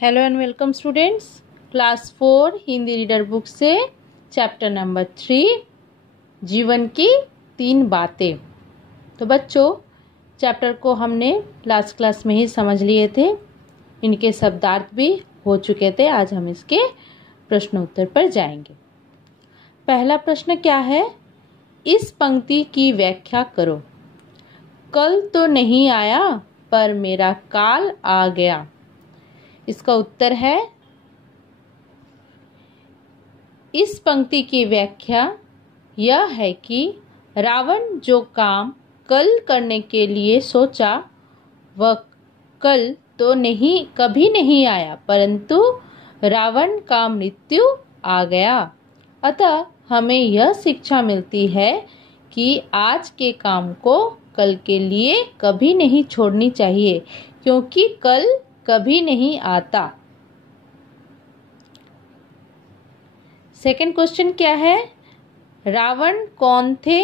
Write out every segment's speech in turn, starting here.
Hello and welcome students. Class 4 Hindi reader book से chapter number 3 जीवन की 3 बातें। तो बच्चों, चैप्टर को हमने लास्ट क्लास में ही समझ लिए थे, इनके शब्दार्थ भी हो चुके थे। आज हम इसके प्रश्न उत्तर पर जाएंगे। पहला प्रश्न क्या है? इस पंक्ति की व्याख्या करो। कल तो नहीं आया पर मेरा काल आ गया। इसका उत्तर है, इस पंक्ति की व्याख्या यह है कि रावण जो काम कल करने के लिए सोचा वह कल तो कभी नहीं आया, परंतु रावण का मृत्यु आ गया। अतः हमें यह शिक्षा मिलती है कि आज के काम को कल के लिए कभी नहीं छोड़नी चाहिए, क्योंकि कल कभी नहीं आता। सेकंड क्वेश्चन क्या है? रावण कौन थे?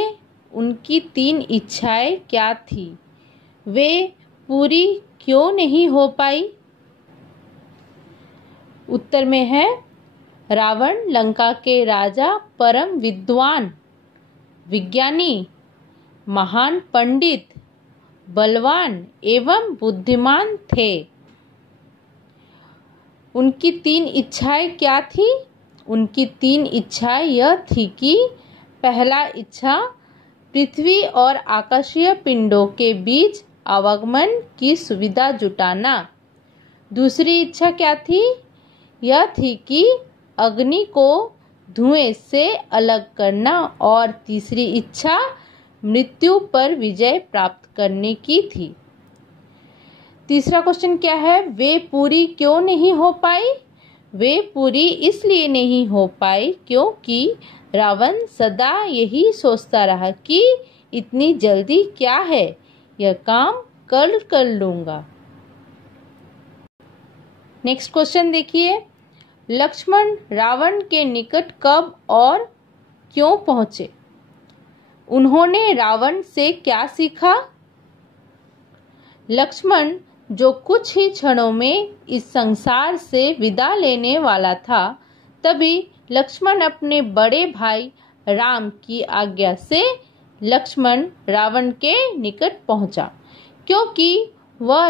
उनकी 3 इच्छाएं क्या थी? वे पूरी क्यों नहीं हो पाई? उत्तर में है, रावण लंका के राजा, परम विद्वान, विज्ञानी, महान पंडित, बलवान एवं बुद्धिमान थे। उनकी 3 इच्छाएं क्या थी? उनकी 3 इच्छाएं यह थी कि पहला इच्छा पृथ्वी और आकाशीय पिंडों के बीच आवागमन की सुविधा जुटाना। दूसरी इच्छा क्या थी? यह थी कि अग्नि को धुएं से अलग करना। और तीसरी इच्छा मृत्यु पर विजय प्राप्त करने की थी। तीसरा क्वेश्चन क्या है? वे पूरी क्यों नहीं हो पाई? वे पूरी इसलिए नहीं हो पाई क्योंकि रावण सदा यही सोचता रहा कि इतनी जल्दी क्या है, यह काम कल कर लूंगा। नेक्स्ट क्वेश्चन देखिए, लक्ष्मण रावण के निकट कब और क्यों पहुंचे? उन्होंने रावण से क्या सीखा? लक्ष्मण जो कुछ ही क्षणों में इस संसार से विदा लेने वाला था, तभी लक्ष्मण अपने बड़े भाई राम की आज्ञा से लक्ष्मण रावण के निकट पहुंचा, क्योंकि वह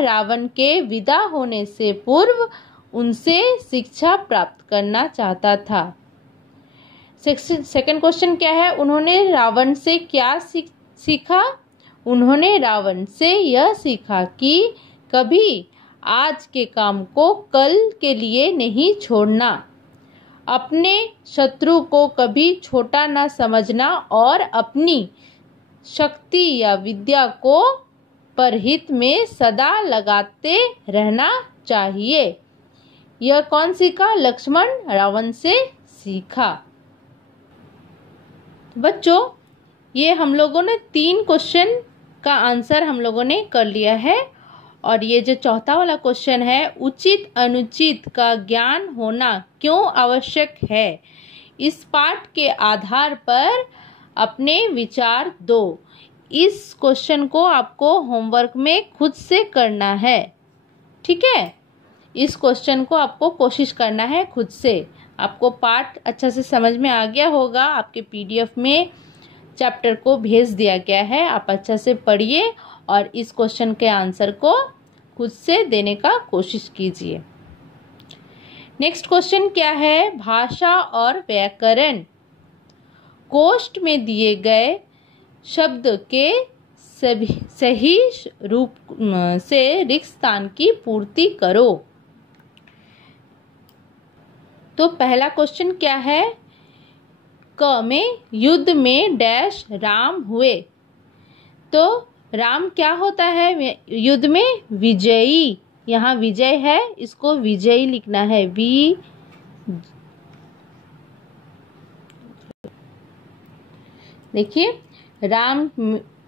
रावण के विदा होने से पूर्व उनसे शिक्षा प्राप्त करना चाहता था। सेकंड क्वेश्चन क्या है? उन्होंने रावण से क्या सीखा? उन्होंने रावण से यह सीखा कि कभी आज के काम को कल के लिए नहीं छोड़ना, अपने शत्रु को कभी छोटा न समझना और अपनी शक्ति या विद्या को परहित में सदा लगाते रहना चाहिए। यह कौन सीखा? लक्ष्मण रावण से सीखा। बच्चों, ये हम लोगों ने 3 क्वेश्चन का आंसर हम लोगों ने कर लिया है। और ये जो चौथा वाला क्वेश्चन है, उचित अनुचित का ज्ञान होना क्यों आवश्यक है, इस पाठ के आधार पर अपने विचार दो। इस क्वेश्चन को आपको होमवर्क में खुद से करना है, ठीक है? इस क्वेश्चन को आपको कोशिश करना है खुद से। आपको पाठ अच्छा से समझ में आ गया होगा, आपके PDF में चैप्टर को भेज दिया गया है। आप अच्छा से पढ़िए और इस क्वेश्चन के आंसर को खुद से देने का कोशिश कीजिए। नेक्स्ट क्वेश्चन क्या है? भाषा और व्याकरण। कोष्ठ में दिए गए शब्द के सही रूप से रिक्त स्थान की पूर्ति करो। तो पहला क्वेश्चन क्या है? क में युद्ध में डैश राम हुए। तो राम क्या होता है युद्ध में? विजयी। यहाँ विजय है, इसको विजयी लिखना है। देखिए, राम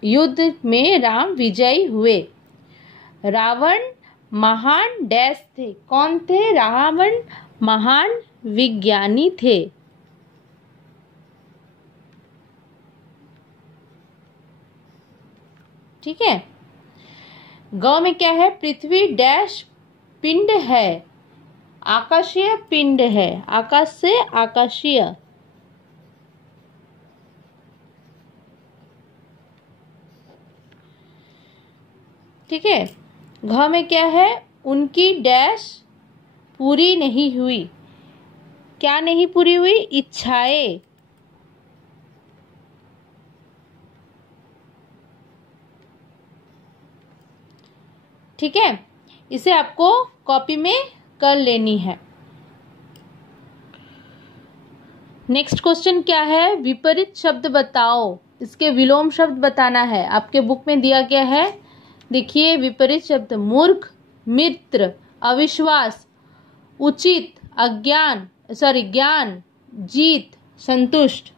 युद्ध में राम विजयी हुए। रावण महान डैश थे। कौन थे? रावण महान विज्ञानी थे। ठीक है। ग में क्या है? पृथ्वी डैश पिंड है, आकाशीय पिंड है, आकाश से आकाशीय। ठीक है। घ में क्या है, उनकी डैश पूरी नहीं हुई। क्या नहीं पूरी हुई, इच्छाएं। ठीक है, इसे आपको कॉपी में कर लेनी है। नेक्स्ट क्वेश्चन क्या है, विपरीत शब्द बताओ, इसके विलोम शब्द बताना है। आपके बुक में दिया गया है, देखिए विपरीत शब्द, मूर्ख, मित्र, अविश्वास, उचित, अज्ञान, ज्ञान, जीत, संतुष्ट।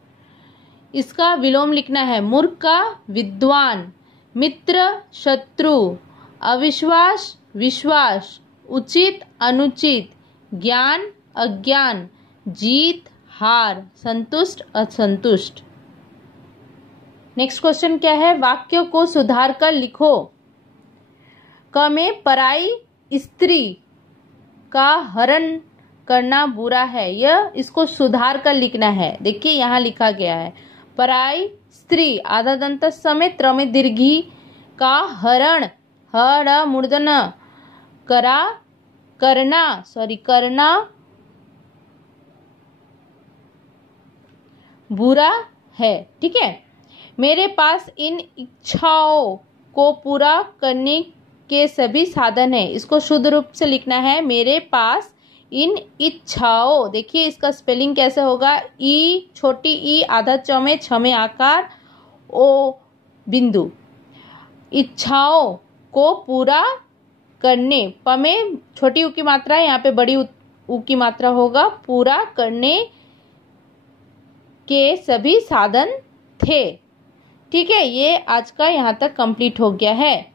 इसका विलोम लिखना है, मूर्ख का विद्वान, मित्र शत्रु, अविश्वास विश्वास, उचित अनुचित, ज्ञान अज्ञान, जीत हार, संतुष्ट असंतुष्ट। नेक्स्ट क्वेश्चन क्या है, वाक्य को सुधार कर लिखो। क में पराई स्त्री का हरण करना बुरा है, यह इसको सुधार कर लिखना है। देखिए यहाँ लिखा गया है, पराई स्त्री आधा दंत समेत त्र में दीर्घी का हरण, हड़ मूर्धन, करा करना बुरा है। ठीक है, मेरे पास इन इच्छाओं को पूरा करने के सभी साधन है। इसको शुद्ध रूप से लिखना है, मेरे पास इन इच्छाओं। देखिए इसका स्पेलिंग कैसे होगा, ई छोटी ई आधा च में छ में आकार, ओ बिंदु। इच्छाओं को पूरा करने, प में छोटी ऊ की मात्रा है, यहाँ पे बड़ी ऊ की मात्रा होगा, पूरा करने के सभी साधन थे। ठीक है, ये आज का यहाँ तक कंप्लीट हो गया है।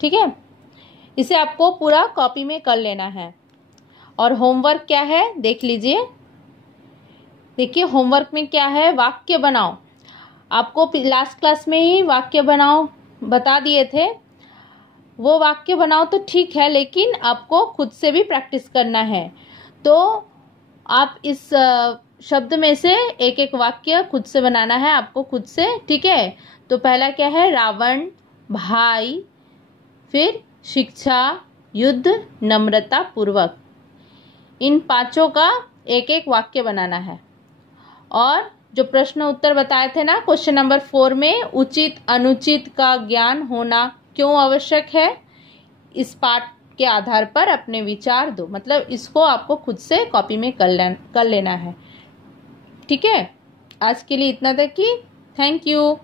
ठीक है, इसे आपको पूरा कॉपी में कर लेना है। और होमवर्क क्या है देख लीजिए। देखिए होमवर्क में क्या है, वाक्य बनाओ। आपको लास्ट क्लास में ही वाक्य बनाओ बता दिए थे, वो वाक्य बनाओ तो ठीक है, लेकिन आपको खुद से भी प्रैक्टिस करना है। तो आप इस शब्द में से एक एक वाक्य खुद से बनाना है आपको खुद से। ठीक है, तो पहला क्या है, रावण, भाई, फिर शिक्षा, युद्ध, नम्रता पूर्वक। इन पांचों का एक एक वाक्य बनाना है। और जो प्रश्न उत्तर बताए थे ना क्वेश्चन नंबर 4 में, उचित अनुचित का ज्ञान होना क्यों आवश्यक है, इस पाठ के आधार पर अपने विचार दो। मतलब इसको आपको खुद से कॉपी में कर लेना है। ठीक है, आज के लिए इतना तक ही। Thank you.